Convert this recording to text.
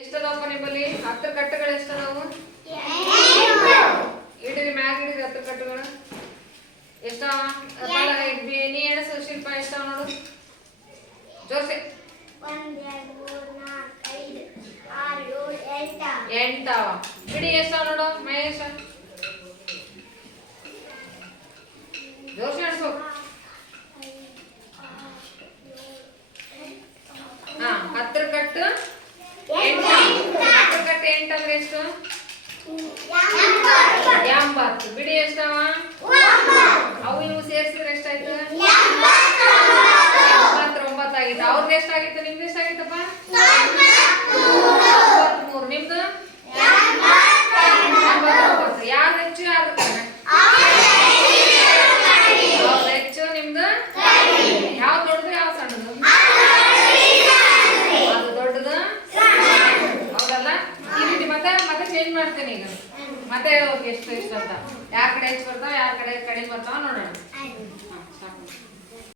ಎಷ್ಟದಪ್ಪ ನಿಮ್ಮಲ್ಲಿ 10 ಕಟ್ಟುಗಳು ಎಷ್ಟದವು? ಇಡ್ರಿ ಮ್ಯಾಗ ಇಡ್ರಿ 10 ಕಟ್ಟುಗಳು ಎಷ್ಟವ? ನೀ ಎಣಸು ಶಿಲ್ಪ ಎಷ್ಟವ ನೋಡು ಜೋರ್ಸೆ. 1 2 3 4 5 6 7 8 ಎಂಟವ. ಬಿಡಿ ಎಷ್ಟವ ನೋಡು ಮಹೇಶ ಜೋರ್ಸೆ ಎಣಸು. 10 ಕಟ್ಟು 8. 10 ಕಟ್ಟು 8 ಅಂದ್ರೆ ಎಷ್ಟು? 80. ಬಿಡಿ ಎಷ್ಟವ? ಅವು ಇವು ಸೇರಿಸಿದ್ರೆ ಎಷ್ಟಾಯ್ತು? 89 ಆಗಿತ್ತು. ಅವ್ರದ್ದು ಎಷ್ಟಾಗಿತ್ತು? ನಿಮ್ದು ಎಷ್ಟಾಗಿತ್ತಪ್ಪ? 93. ನಿಮ್ದು 89. ಯಾರು ಹೆಚ್ಚು ಯಾರು ಕಡಿಮೆ? ಅವ್ರದ್ದು ಹೆಚ್ಚು ನಿಮ್ದು ಯಾವ ದೊಡ್ಡದು ಯಾವ ಸಣ್ಣದು? ಅದು ದೊಡ್ಡದು ಹೌದಲ್ಲ. ಈ ರೀತಿ ಮತ್ತೆ ಮತ್ತೆ ಚೇಂಜ್ ಮಾಡ್ತೇನೆ ಈಗ. ಮತ್ತೆ ಎಷ್ಟು ಅಂತ ಯಾರ ಕಡೆ ಹೆಚ್ಚು ಬರ್ತಾವ ಯಾರ ಕಡೆ ಕಡಿಮೆ ಬರ್ತಾವ ನೋಡೋಣ.